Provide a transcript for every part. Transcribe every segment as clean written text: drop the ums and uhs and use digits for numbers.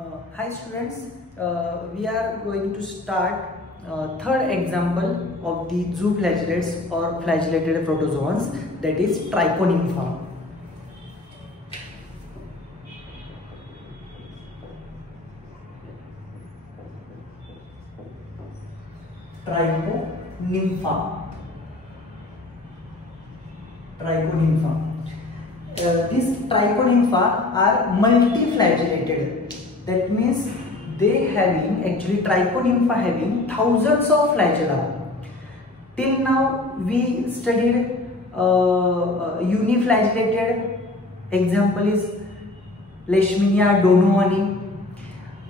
Hi students, we are going to start third example of the zooflagellates or flagellated protozoans, that is Trichonympha. Trichonympha. These Trichonympha are multi-flagellated. That means they having Trichonympha having thousands of flagella. Till now we studied uniflagellated. Example is Leishmania donovani.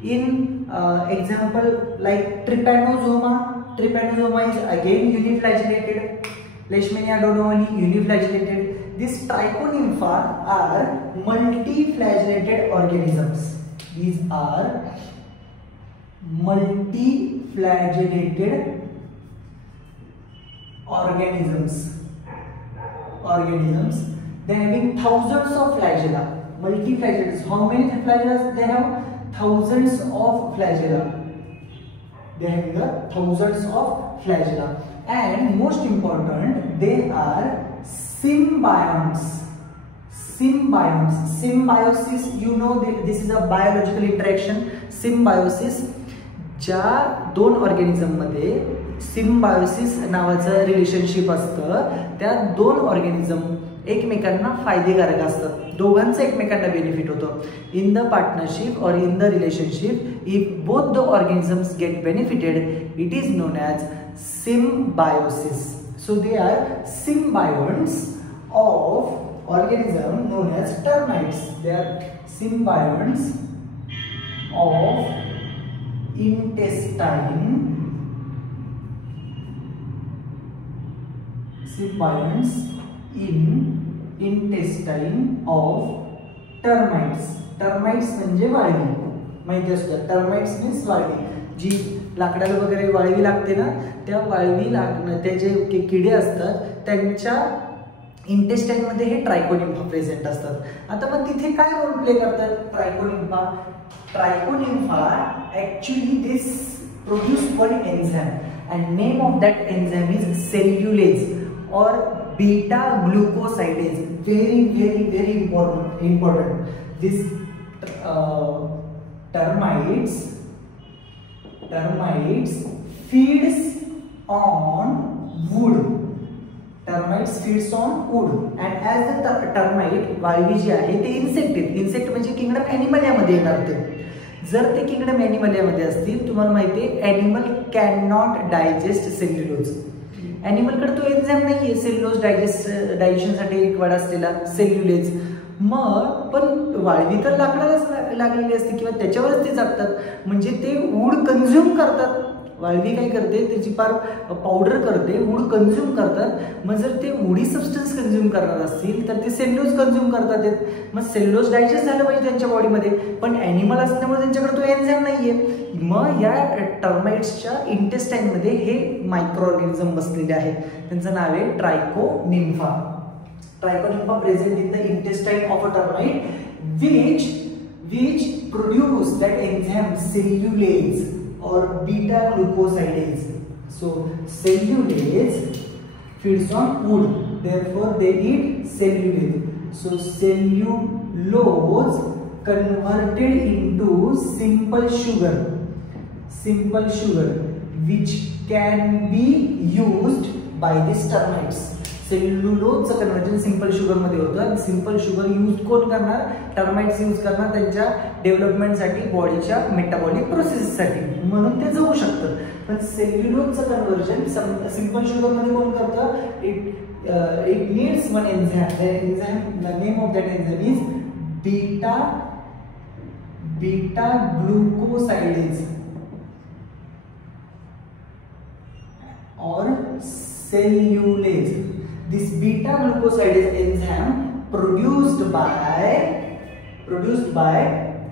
In example like Trypanosoma is again uniflagellated. Leishmania donovani uniflagellated. These Trichonympha are multi-flagellated organisms. These are multi-flagellated organisms. They are having thousands of flagella. Multi-flagellates. How many flagella they have? Thousands of flagella. They have the thousands of flagella. And most important, they are symbionts. Symbiosis, you know, this is a biological interaction. Symbiosis, ज्या दोन organism मध्ये symbiosis नावाचं relationship असतं, त्या दोन organism एकमेकांना फायदेकारक असतात. दोघांचं एकमेकांना बेनिफिट होतं. इन द पार्टनरशिप और in the relationship, if both the organisms get benefited, it is known as symbiosis. So they are symbionts of organism known as termites. They are symbionts of intestine. Symbionts in intestine of termites. Termites म्हणजे वाळवी. माहिती असतं, termites means वाळवी. जी लाकडाला वगैरे वाळवी लागते ना, त्या वाळवी लागणं, ते जे किडे असतात त्यांच्या इंटेस्टाइन मध्ये हे ट्रायकोनिम्फा प्रेझेंट असतात. आता मग तिथे काय रोल प्ले करतात Trichonympha actually this produce one enzyme and name of that enzyme is cellulase or beta glucosidase. Very important. This termites feeds on wood. Termites feeds on wood, and as the termite वाळवी जी आहे ते insect म्हणजे kingdom animal मध्ये येणार. ते जर ते kingdom animal मध्ये असतील, तुम्हाला माहिती आहे animal can not digest cellulose. ॲनिमलकडे तो एन्झाइम नाहीये सेल्युलोज डायजेशनसाठी रिक्वायर्ड असलेला सेल्युलेज. मग पण वाळवी तर लाकडालाच लागलेली असते किंवा त्याच्यावरच ते जगतात, म्हणजे ते वूड कन्झ्युम करतात. वाळवी काय करते, त्याची पार पावडर करते, वूड कन्झ्युम करतात. मग जर ते वुडी सबस्टन्स कन्झ्युम करणार असतील तर ते सेल्युलोज कन्झ्युम करतात. मग सेल्युलोज डायजेस्ट झालं पाहिजे त्यांच्या बॉडीमध्ये, पण ॲनिमल असल्यामुळे त्यांच्याकडे तो एन्झाइम नाहीये. मग या टर्माइट्सच्या इंटेस्टाइन मध्ये हे मायक्रो ऑर्गॅनिझम बसलेले आहेत. त्यांचं नाव आहे ट्रायकोनिम्फा. Trichonympha present in the intestine of a termite, which produce that enzyme cellulase or beta glucosidase. So cellulase feeds on wood, therefore they eat cellulase. So cellulose converted into simple sugar, which can be used by these termites. सेल्युलोजचं conversion simple sugar मध्ये होतं, आणि simple sugar use कोण करणार, termites use करणार त्यांच्या डेव्हलपमेंटसाठी, बॉडीच्या metabolic प्रोसेससाठी, म्हणून ते जाऊ शकतं. पण सेल्युलोजचं कन्वर्जन सिंपल शुगर मध्ये कोण करतं, it needs one enzyme. The name of that enzyme is beta glucosidase or cellulase. This beta glucosidase enzyme produced by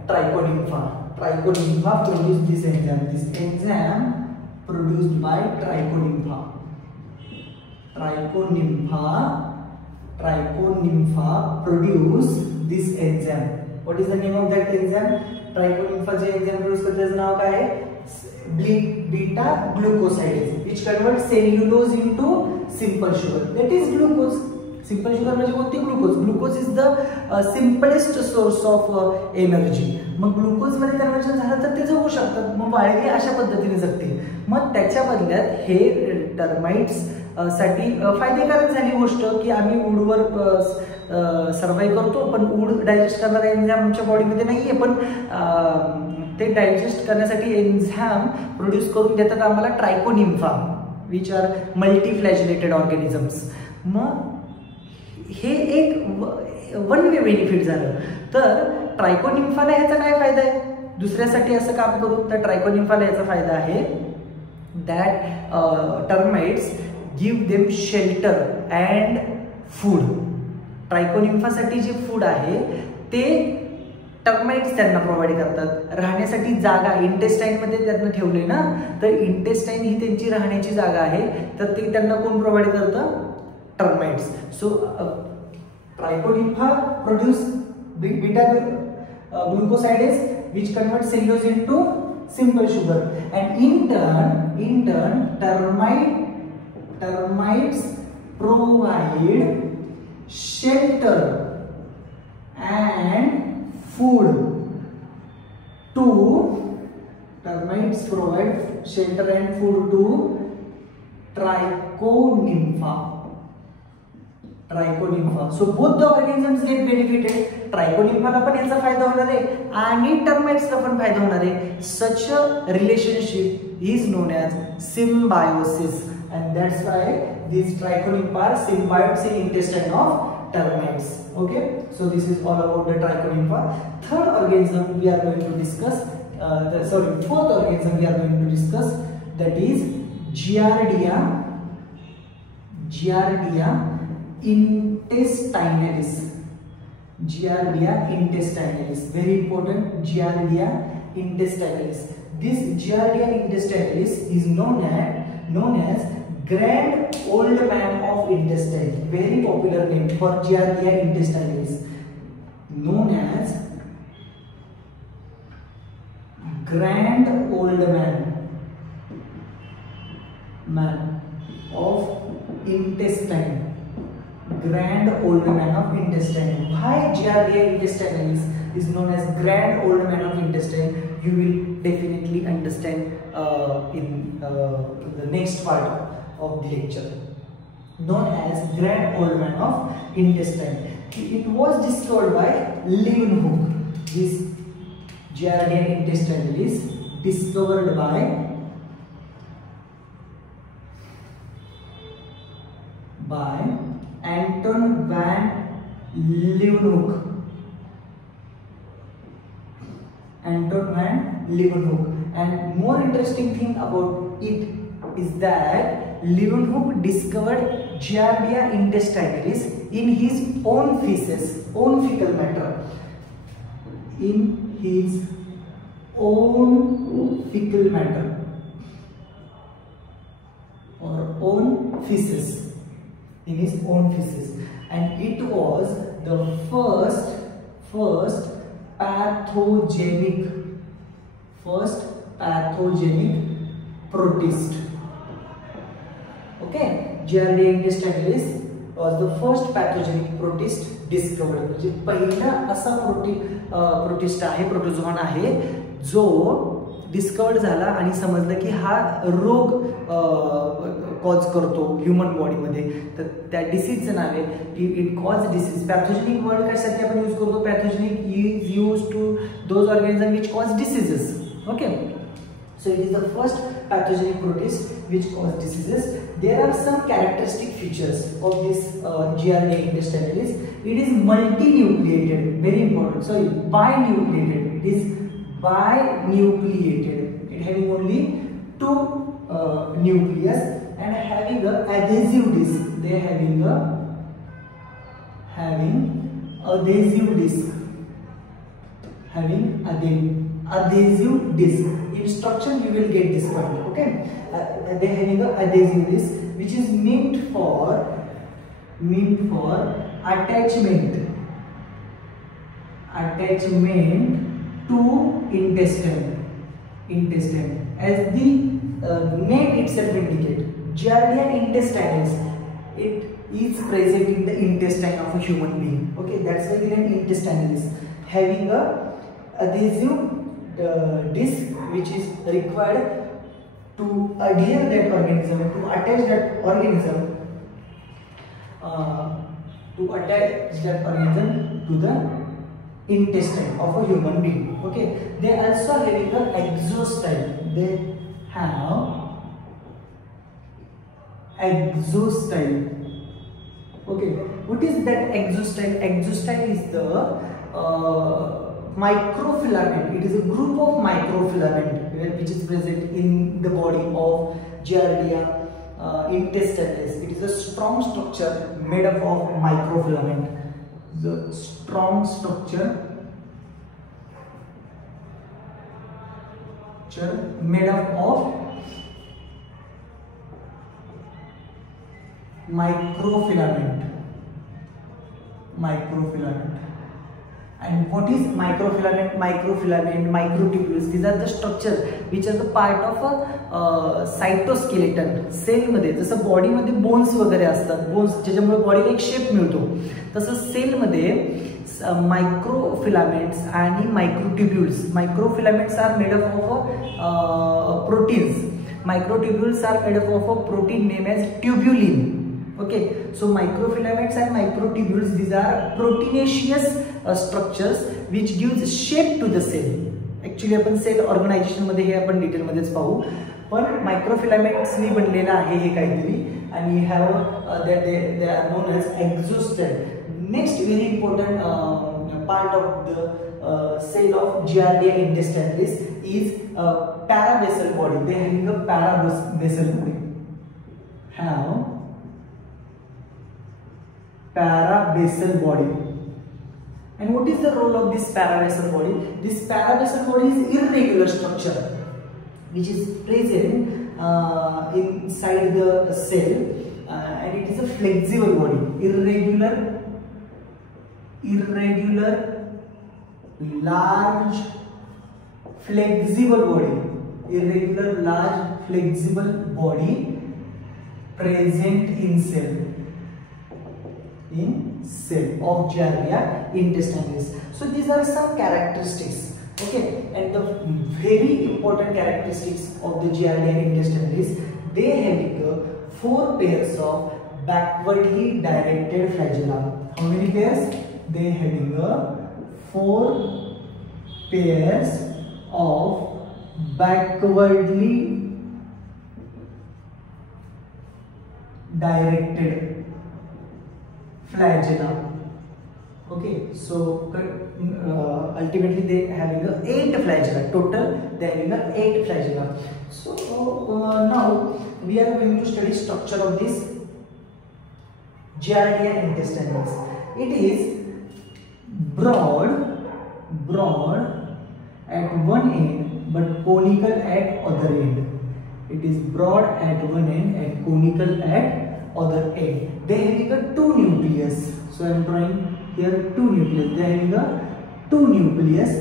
Trichonympha. Trichonympha produced this enzyme. This enzyme produced by Trichonympha. Trichonympha produce this enzyme. What is the name of that enzyme? Trichonympha जे enzyme produce करते त्याचं नाव काय आहे? Beta glucosidase which convert cellulose into simple sugar, that is glucose. सिंपल शुगर म्हणजे कोणती? Glucose. Glucose is the simplest source of energy. मग ग्लुकोज मध्ये कन्वर्जन झालं तर ते जगू शकतात, मग वाळवी अशा पद्धतीने जगतील. मग त्याच्या बदल्यात हे टर्माइट्स साठी फायदेकारक झाली गोष्ट की आम्ही वूडवर सर्वाइव्ह करतो, पण वूड डायजेस्ट करणारा एन्झाइम आमच्या बॉडीमध्ये नाहीये, पण ते डायजेस्ट करण्यासाठी एन्झाइम प्रोड्यूस करून देतात आम्हाला ट्रायकोनिम्फा विच आर मल्टीफ्लॅजिलेटेड ऑर्गॅनिझम्स. मग हे एक वन वे बेनिफिट झालं. तर ट्रायकोनिम्फाला ह्याचा काय फायदा आहे? दुसऱ्यासाठी असं काम करू तर ट्रायकोनिम्फाला याचा फायदा आहे that termites give them shelter and food. ट्रायकोनिम्फासाठी जे फूड आहे ते टर्माइट्स त्यांना प्रोव्हाइड करतात. राहण्यासाठी जागा इंटेस्टाईन मध्ये त्यांना ठेवले ना, तर इंटेस्टाईन ही त्यांची राहण्याची जागा आहे, तर ते त्यांना कोण प्रोव्हाइड करतं? Termites. So Trichonympha produce beta glucosides which convert cellulose into simple sugar, and in turn termites provide shelter and food to termites provide shelter and food to Trichonympha. So both the organisms get benefited. Trichonympha पण याचा फायदा होणार आहे आणि टर्माइट्सला पण फायदा होणार आहे. Such a relationship is known as symbiosis, and that's why these Trichonympha are symbiotes in intestine of termites. Okay, so this is all about the Trichonympha. Third organism we are going to discuss, fourth organism we are going to discuss, that is Giardia intestinalis. Giardia intestinalis, very important. Giardia intestinalis. This Giardia intestinalis is known as grand old man of intestine. Very popular name for Giardia intestinalis, known as grand old man of intestine. Grand old man of intestine. Why Giardia intestinalis is known as grand old man of intestine? You will definitely understand in the next part of the lecture. Known as grand old man of intestine. It was discovered by Leeuwenhoek. This Giardia intestinalis discovered by Anton van Leeuwenhoek. And more interesting thing about it is that Leeuwenhoek discovered Giardia intestinalis in his own feces, own fecal matter. In his own fecal matter or own feces. In his own feces, and it was the first pathogenic protist. Okay, Giardia intestinalis was the first pathogenic protist discovered. म्हणजे पहिला असा protist आहे, प्रोटोझोन आहे जो discovered झाला आणि समजलं की हा रोग कॉज करतो ह्युमन बॉडीमध्ये. तर त्या डिसीजचं नाव आहे it cause disease. Pathogenic word कशासाठी आपण यूज करतो? Pathogenic is use to those organism which cause diseases. Okay, so it is the first pathogenic protist which cause diseases. There are some characteristic features of this Giardia intestinalis. It is multinucleated, very important. Sorry, binucleated. It is binucleated. It having only two nucleus and having a adhesive disc. They having adhesive disc. Adhesive disc. In structure you will get this point. Okay, they having a adhesive disc which is meant for attachment attachment to intestine, as the name itself indicates. Giardia intestinalis, it is present in the intestine of a human being. Okay, that's why the name intestinalis, having a adhesive disc which is required to adhere that organism, to attach that organism, to the intestine of a human being. Okay, they also having a exostyle. They have exostyle. Okay, what is that exostyle? Exostyle is the microfilament. It is a group of microfilament which is present in the body of Giardia intestinalis. It is a strong structure made up of microfilament. The strong structure made up of microfilament. And what is microfilament? Microtubules. These are the structures which are the part of a cytoskeleton. Cell मध्ये जसं body मध्ये bones वगैरे असतात, bones ज्याच्यामुळे बॉडीला एक shape मिळतो, तसं सेल मध्ये मायक्रोफिलामेंट्स आणि microtubules. Microfilaments are made up of proteins. Microtubules are made up of a protein named as tubulin. Okay, so microfilaments and microtubules, these are proteinaceous structures which gives shape to the cell. Actually आपण cell organisation मध्ये हे आपण detail मध्येच पाहू, पण मायक्रोफिलामेंट्स नी बनलेला आहे हे काहीतरी, आणि have that they are known as exostyle. Next very important part of the cell of Giardia intestinalis is parabasal body. They having a parabasal body. Have parabasal body. And what is the role of this parabasal body? This parabasal body is irregular structure which is present inside the cell, and it is a flexible body. Irregular large flexible body. Irregular large flexible body present in cell of Giardia intestinalis. So these are some characteristics. Okay, and the very important characteristics of the Giardia intestinalis, they having 4 pairs of backwardly directed flagella. How many pairs? They having 4 pairs of backwardly directed flagella. Okay, so ultimately they having 8 flagella total. They having 8 flagella. So now we are going to study structure of this Giardia intestinalis. It is broad at one end but conical at other end. It is broad at one end and conical at other end. They having 2 nucleus. So I am drawing here 2 nucleus. They having 2 nucleus,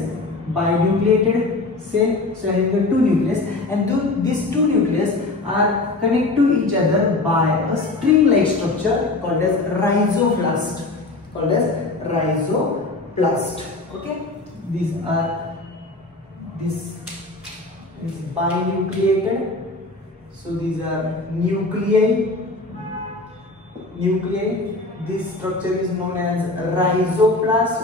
binucleated cell. So I have 2 nucleus, and these 2 nucleus are connected to each other by a string-like structure called as rhizoplast. Okay, these are this is binucleated. So these are nuclei. This structure is known as rhizoplast.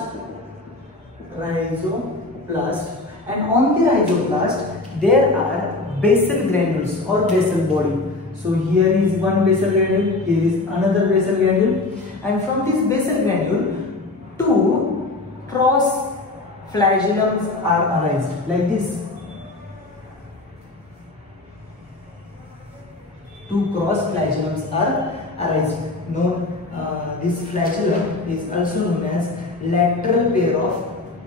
And on the rhizoplast there are basal granules or basal body. So here is one basal granule, here is another basal granule, and from this basal granule 2 cross flagellums are arised like this. 2 cross flagellums are arised. This flagellum is also known as lateral pair of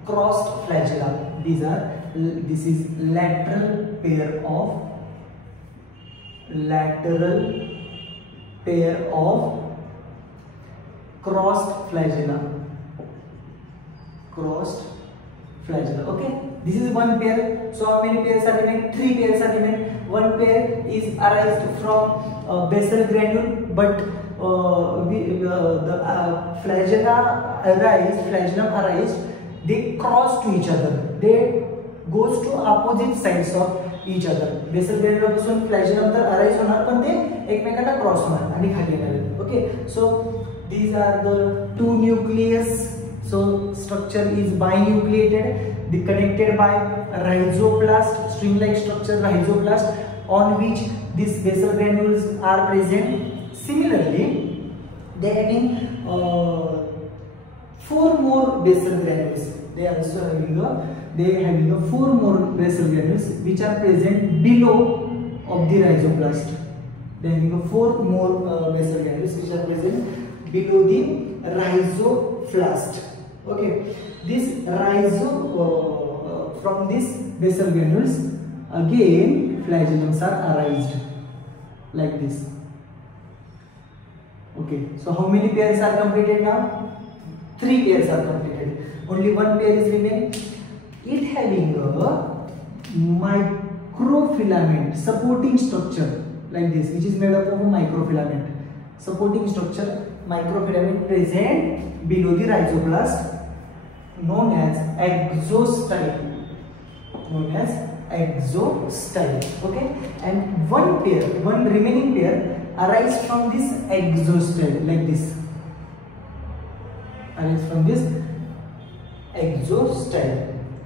crossed flagella. This is lateral pair of crossed flagella. crossed flagella. Okay, this is one pair. So how many pairs are remain? 3 pairs are remain. One pair is arised from basal granule, but the flagellum arised, they cross to each other, they goes to opposite sides of each other. Basal granular पासून flagellum तर arise होणार, पण ते एकमेकांना cross होणार आणि खाली येणार. Okay, so these are the two nucleus. So structure is binucleated, connected by rhizoblast, string like structure rhizoblast, on which these basal granules are present. Similarly, they are having 4 more basal granules. They are also having 4 more basal granules which are present below of the rhizoblast. They are having 4 more basal granules which are present below the rhizoblast. Okay, this from this basal granules again flagellums are arised like this. Okay, so how many pairs are completed now? 3 pairs are completed. Only one pair is remain. It having a microfilament supporting structure like this, which is made up of a microfilament. Supporting structure, microfilament present below the rhizoblast, known as exostyle. Okay, and one remaining pair arise from this exostyle like this.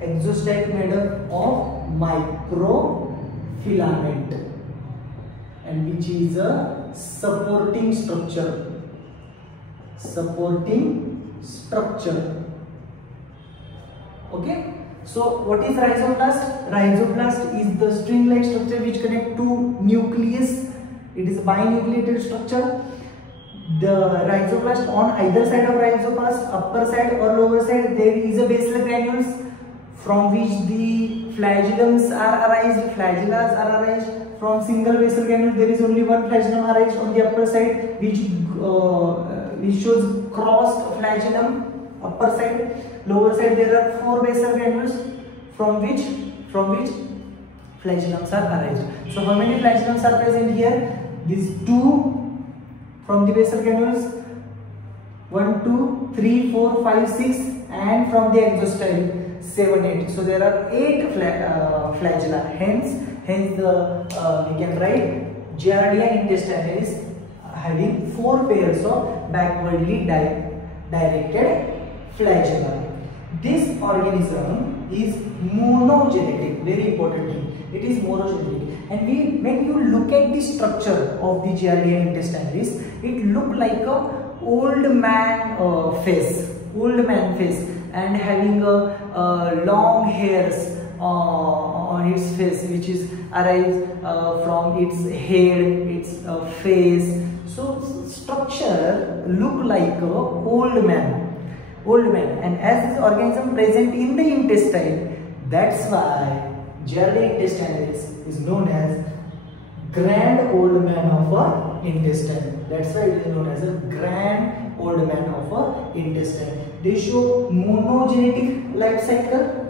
Exostyle made up of microfilament, and which is a supporting structure. Okay, so what is rhizoblast? Rhizoblast is the string like structure which connect two nucleus. It is a binucleated structure. The rhizoblast, on either side of rhizoblast, upper side or lower side, there is a basal granules from which the flagellums are arised, flagellas are arised. From single basal granule there is only one flagellum arised on the upper side, which shows crossed flagellum. Upper side, lower side there are 4 basal granules from which flagellums are arised. So how many flagellums are present here? These 2 from the basal granules, 1, 2, 3, 4, 5, 6, and from the exostyle 7, 8. So there are 8 flagella. Hence we can write Giardia intestinalis having 4 pairs of backwardly directed flagella. This organism is monogenetic, very important thing. It is monogenetic, and when you look at the structure of the Giardia intestinalis, it look like a old man face, and having long hairs on its face, which is arise from its head, its face. So structure look like a old man, and as this organism present in the intestine, that's why Giardia intestinalis is known as grand old man of a intestine. That's why it is known as a grand old man of a intestine. They show monogenetic life cycle.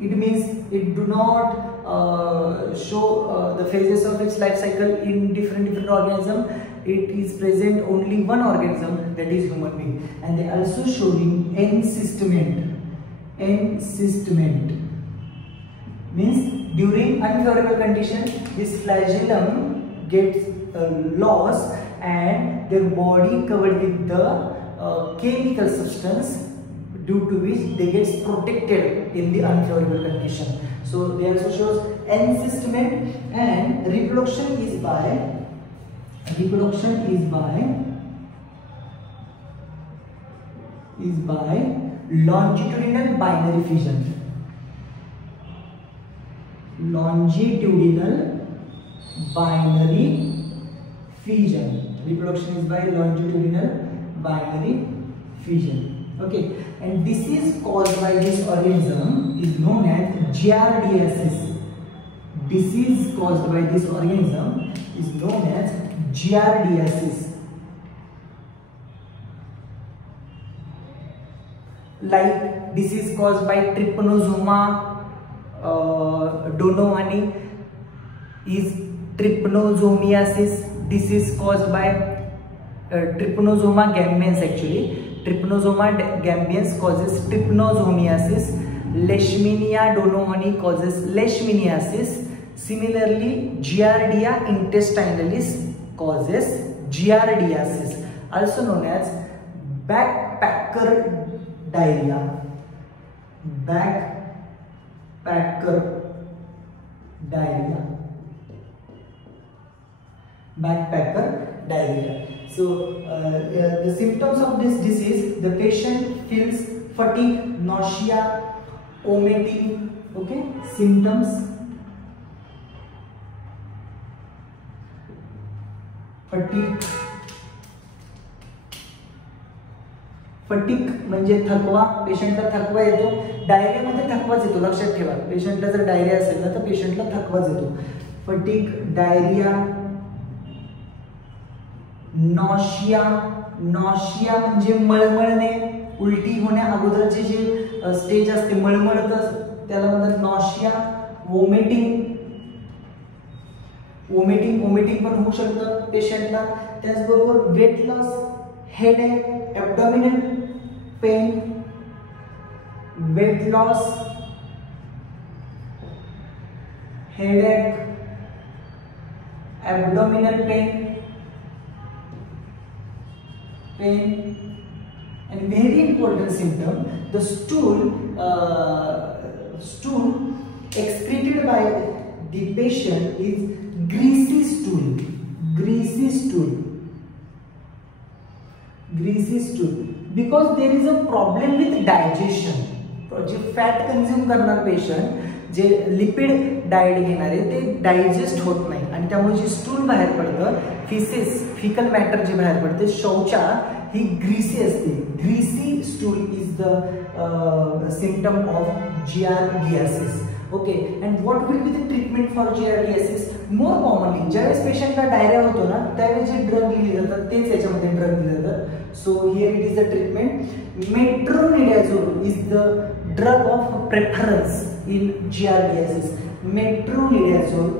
It means it do not show the phases of its life cycle in different organism. It is present only one organism, that is human being, and they also showing encystement. Means during unfavorable condition, this flagellum gets lost and their body covered with the chemical substance, due to which they get protected in the unfavorable condition. So they also shows encystment, and reproduction is by longitudinal binary fission. Reproduction is by longitudinal binary fission. Okay, and disease caused by this organism is known as giardiasis. Disease caused by this organism is known as giardiasis. Like disease caused by Trypanosoma donovani is trypanosomiasis. Disease caused by Trypanosoma gambians, actually Trypanosoma gambians causes trypanosomiasis. Leishmania donovani causes leishmaniasis. Similarly, Giardia intestinalis causes giardiasis, also known as backpacker diarrhea. Backpacker diarrhea. Backpacker diarrhea. So the symptoms of this disease: the patient feels fatigue, nausea, vomiting. Okay, symptoms: fatigue म्हणजे थकवा, पेशंटला थकवा येतो. डायरियामध्ये थकवाच येतो, लक्षात ठेवा. पेशंटला जर डायरिया असेल ना तर पेशंटला थकवाच येतो. Fatigue, diarrhoea, nausea. नॉशिया म्हणजे मळमळणे, उलटी होण्या अगोदरचे जे स्टेज असते मळमळतं त्याला म्हणतात नॉशिया. वोमिटिंग पण होऊ शकतं पेशंटला. त्याचबरोबर weight loss, headache, abdominal pain, weight loss, headache, abdominal pain, and very important symptom, the stool excreted by the patient is greasy stool. Because there is a problem with digestion. J fat consume करणार patient, जे lipid diet घेणारे ते digest होत नाही आणि त्यामुळे जे stool बाहेर पडतं, faeces, fickle matter जे बाहेर पडते, शौचा ही ग्रीसी असते. Greasy stool is the symptom of giardiasis. Okay, and what will be the treatment for giardiasis? More commonly, ज्यावेळेस पेशंटला डायरिया होतो ना त्यावेळेस जे ड्रग दिले जातात तेच याच्यामध्ये ड्रग दिले जातात. So here it is the treatment. Metronidazole is the drug of preference in giardiasis. Metronidazole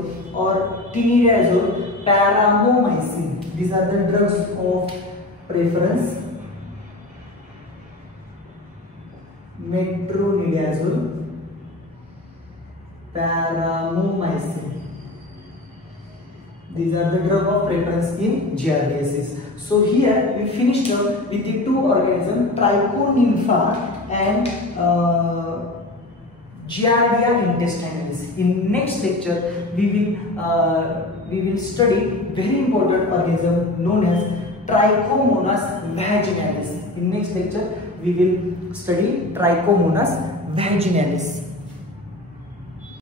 or tinidazole, paramomycin, these are the drugs of preference. Metronidazole, paramomycin, these are the drug of preference in giardiasis. So here we finished up with the two organisms, Trichonympha and Giardia intestinalis. In next lecture we will study very important organism known as Trichomonas vaginalis. In next lecture we will study Trichomonas vaginalis.